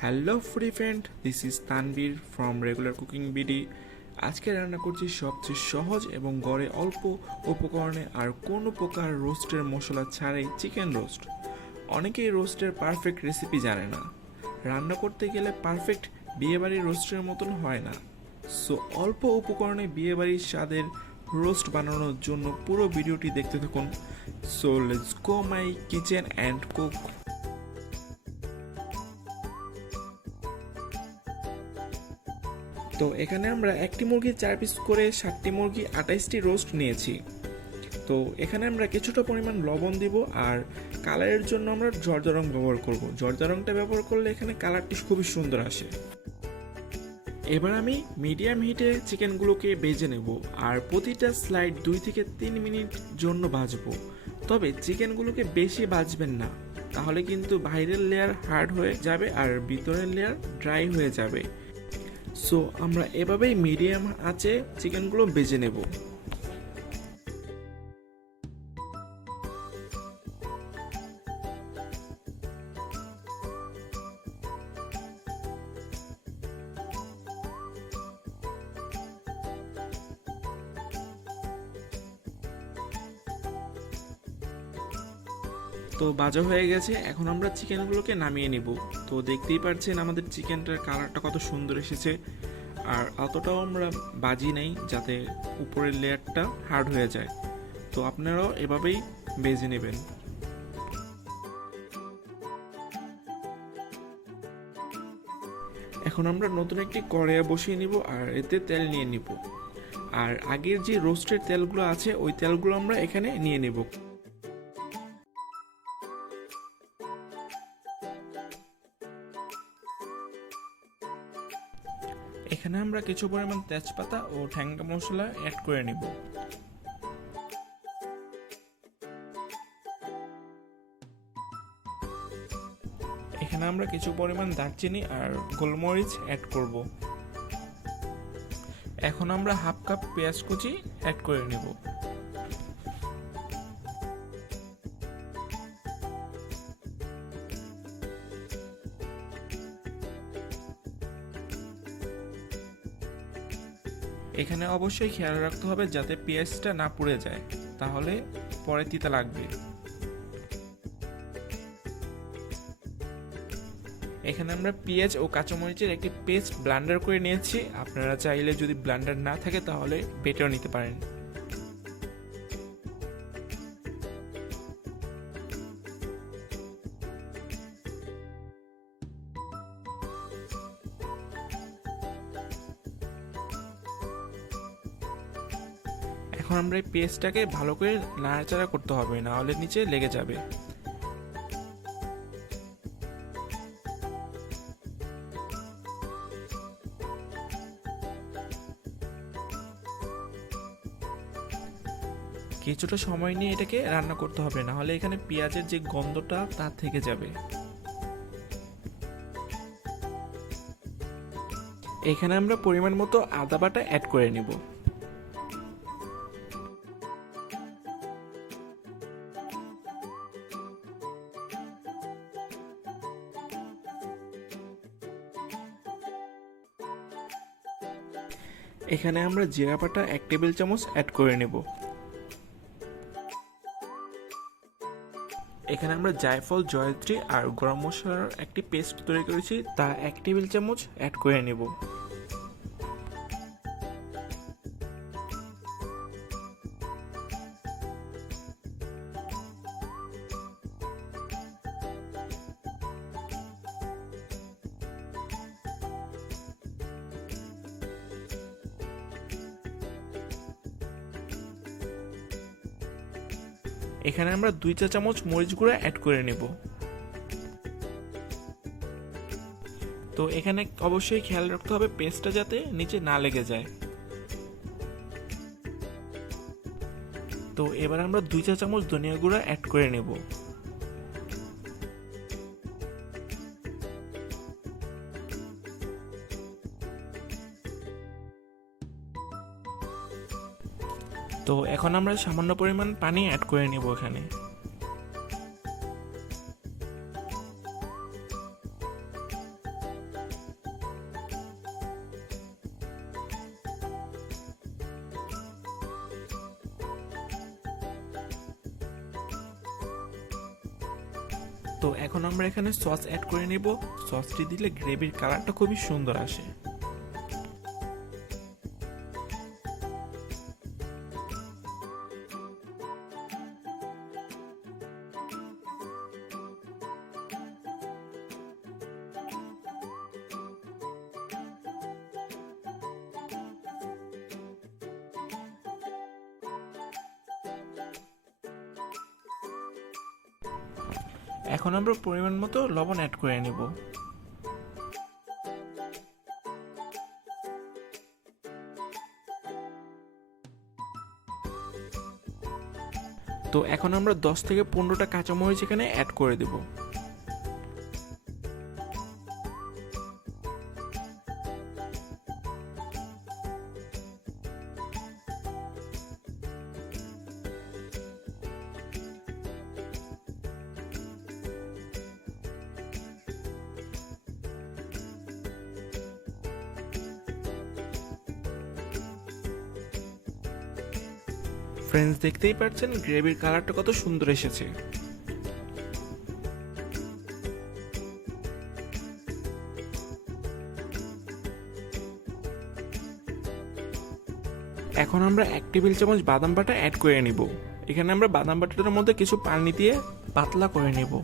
Hello free friend, this is Tanvir from regular cooking BD. আজকে রান্না করছি সবচেয়ে সহজ এবং গড়ে অল্প উপকরণে আর কোনো প্রকার রোস্টের মশলা ছাড়াই চিকেন রোস্ট। অনেকেই রোস্টের পারফেক্ট রেসিপি জানে না। রান্না করতে গেলে পারফেক্ট বিয়েবাড়ির রোস্টের মতন হয় না। সো অল্প উপকরণে বিয়েবাড়ির স্বাদের রোস্ট বানানোর জন্য পুরো ভিডিওটি দেখতে থাকুন। So let's go my kitchen and cook. তো এখানে আমরা একটি মুরগি 4 পিস করে 7টি মুরগি 28টি রোস্ট নিয়েছি। তো এখানে আমরা কিছুটা পরিমাণ লবণ দিব আর কালারের জন্য আমরা জর্দা রং ব্যবহার করব। জর্দা রংটা ব্যবহার করলে এখানে কালারটি খুবই সুন্দর আসে। এবার আমি মিডিয়াম হিটে চিকেনগুলোকে ভেজে নেব আর প্রতিটা স্লাইড 2 থেকে 3 মিনিট জন্য ভাজবো। তবে চিকেনগুলোকে বেশি ভাজবেন না, তাহলে কিন্তু বাইরের লেয়ার হার্ড হয়ে যাবে আর ভিতরের লেয়ার ড্রাই হয়ে যাবে। সো আমরা এভাবেই মিডিয়াম আঁচে চিকেনগুলো ভেজে নেব। তো ভাজা হয়ে গেছে, এখন আমরা চিকেনগুলোকে নামিয়ে নিব। তো দেখতেই পাচ্ছেন আমাদের চিকেনটার কালারটা কত সুন্দর এসেছে। আর অতটাও আমরা বাজি নেই যাতে উপরের লেয়ারটা হার্ড হয়ে যায়। তো আপনারাও এভাবেই ভেজে নেবেন। এখন আমরা নতুন একটি কড়াইয়ে বসিয়ে নিব আর এতে তেল নিয়ে নিব। আর আগের যে রোস্টের তেলগুলো আছে ওই তেলগুলো আমরা এখানে নিয়ে নেব। এখানে আমরা কিছু পরিমাণ তেজপাতা ও ঠ্যাঙ্গা মশলা অ্যাড করে নিব। এখানে আমরা কিছু পরিমাণ দারচিনি আর গোলমরিচ অ্যাড করব। এখন আমরা হাফ কাপ পেঁয়াজ কুচি অ্যাড করে নেব। এখানে অবশ্যই খেয়াল রাখতে হবে যাতে পেঁয়াজটা না পুড়ে যায়, তাহলে পরে তিতা লাগবে। এখানে আমরা পেঁয়াজ ও কাঁচামরিচের একটি পেস্ট ব্লেন্ডার করে নিয়েছি। আপনারা চাইলে যদি ব্লেন্ডার না থাকে তাহলে বেটেও নিতে পারেন। এখন আমরা এই পেস্টটাকে ভালো করে নাড়াচাড়া করতে হবে, না হলে নিচে লেগে যাবে। কিছুটা সময় নিয়ে এটাকে রান্না করতে হবে, না হলে এখানে পেঁয়াজের যে গন্ধটা তা থেকে যাবে। এখানে আমরা পরিমাণ মতো আদা বাটা অ্যাড করে নিব। এখানে আমরা জিরা বাটা 1 টেবিল চামচ অ্যাড করে নেব। এখানে আমরা জায়ফল, জয়ত্রী আর গরম মশলার একটি পেস্ট তৈরি করেছি, তা 1 টেবিল চামচ অ্যাড করে নেব। এখানে আমরা 2 চা চামচ মরিচ গুঁড়া অ্যাড করে নেব। তো এখানে অবশ্যই খেয়াল রাখতে হবে পেস্টটা যাতে নিচে না লেগে যায়। তো এবার আমরা 2 চা চামচ ধনিয়া গুঁড়া অ্যাড করে নেব। তো এখন আমরা সামান্য পরিমাণ পানি অ্যাড করে নেব এখানে। তো এখন আমরা এখানে সস অ্যাড করে নিব। সসটি দিলে গ্রেভির কালারটা খুবই সুন্দর আসে। এখন আমরা পরিমাণ মতো লবণ অ্যাড করে নিব। তো এখন আমরা 10 থেকে 15টা কাঁচামরিচ এখানে অ্যাড করে দেব। ফ্রেন্ডস, দেখতেই পাচ্ছেন গ্রেভির কালারটা কত সুন্দর এসেছে। এখন আমরা 1 টেবিল চামচ বাদাম বাটা অ্যাড করে নিব। এখানে আমরা বাদাম বাটাটার মধ্যে কিছু পানি দিয়ে পাতলা করে নেব।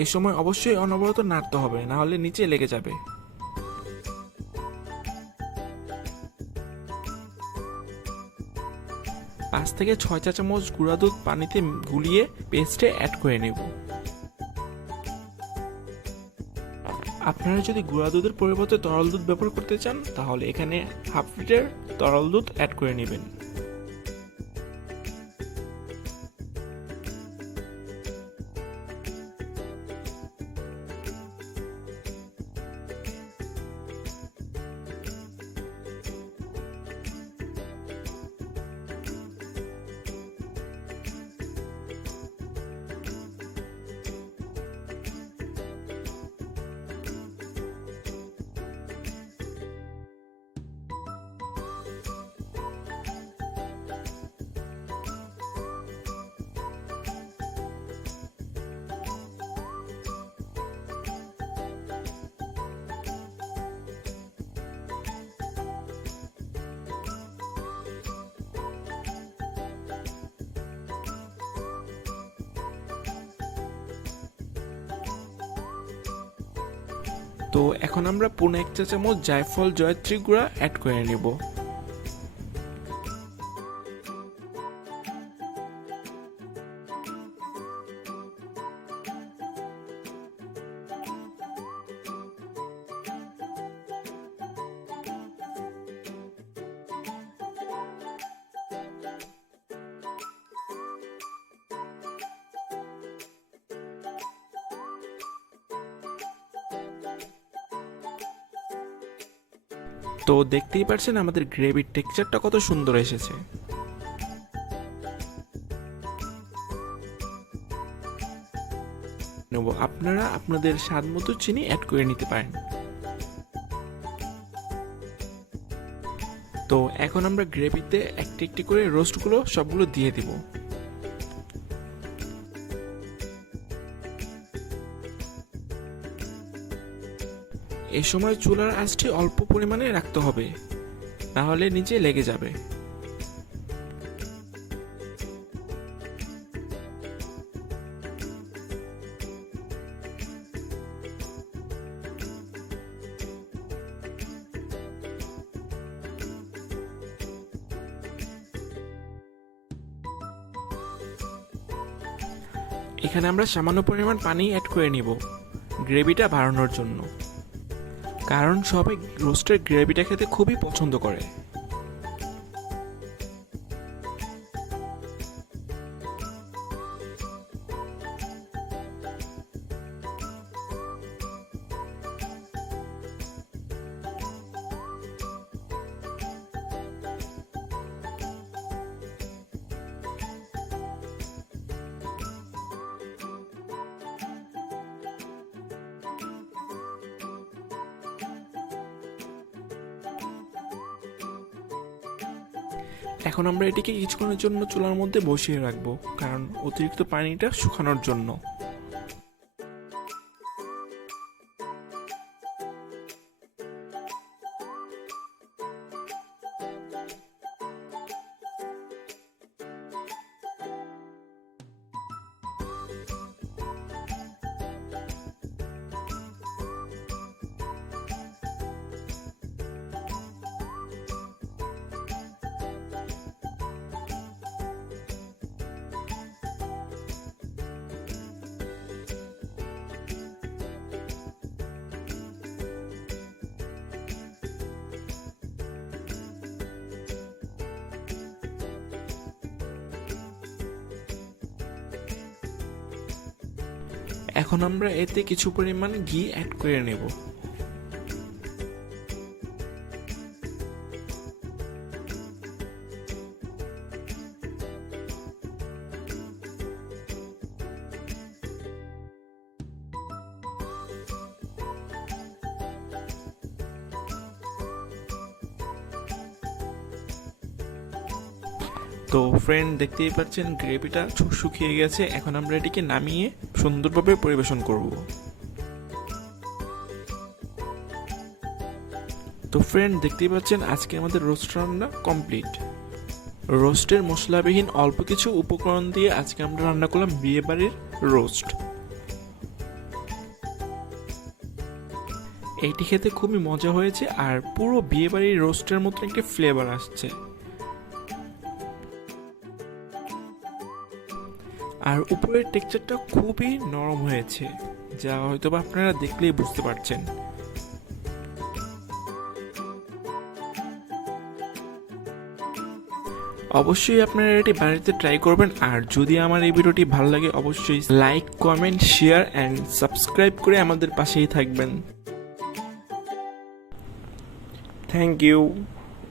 এই সময় অবশ্যই অনবরত নাড়তে হবে, না হলে নিচে লেগে যাবে। পাঁচ থেকে 6 চা চামচ গুঁড়া দুধ পানিতে গুলিয়ে পেস্টে অ্যাড করে নেব। আপনারা যদি গুঁড়া দুধের পরিবর্তে তরল দুধ ব্যবহার করতে চান তাহলে এখানে হাফ লিটার তরল দুধ অ্যাড করে নেবেন। তো এখন আমরা 1 চা চামচ জায়ফল জয়ত্রী গুঁড়া অ্যাড করে নেব। তো দেখতেই পাচ্ছেন আমাদের গ্রেভির টেক্সচারটা কত সুন্দর এসেছে। আপনারা আপনাদের স্বাদ মতো চিনি অ্যাড করে নিতে পারেন। তো এখন আমরা গ্রেভিতে একটি একটি করে রোস্টগুলো সবগুলো দিয়ে দিব। এই সময় চুলার আঁচটি অল্প পরিমাণে রাখতে হবে, না হলে নিচে লেগে যাবে। এখানে আমরা সামান্য পরিমাণ পানি অ্যাড করে নিব গ্রেভিটা বাড়ানোর জন্য, কারণ সবাই রোস্টের গ্রেভিটা খেতে খুবই পছন্দ করে। এখন আমরা এটিকে কিছুক্ষণের জন্য চুলার মধ্যে বসিয়ে রাখবো, কারণ অতিরিক্ত পানিটা শুকানোর জন্য। এখন আমরা এতে কিছু পরিমাণ ঘি অ্যাড করে নেব। তো ফ্রেন্ড, দেখতেই পাচ্ছেন গ্রেভিটা শুকিয়ে গেছে। এখন আমরা এটিকে নামিয়ে সুন্দরভাবে পরিবেশন করব। তো ফ্রেন্ড, দেখতেই পাচ্ছেন আজকে আমাদের রোস্ট রান্না কমপ্লিট। রোস্টের মশলাবিহীন অল্প কিছু উপকরণ দিয়ে আজকে আমরা রান্না করলাম বিয়ে বাড়ির রোস্ট। এইটি খেতে খুবই মজা হয়েছে, আর পুরো বিয়ে বাড়ির রোস্টের মতো একটি ফ্লেভার আসছে। আর উপরের টেক্সচারটা খুবই নরম হয়েছে, যা হয়তো বা আপনারা দেখলেই বুঝতে পারছেন। অবশ্যই আপনারা এটি বাড়িতে ট্রাই করবেন। আর যদি আমার এই ভিডিওটি ভালো লাগে, অবশ্যই like, comment, share and subscribe করে আমাদের পাশেই থাকবেন। Thank you.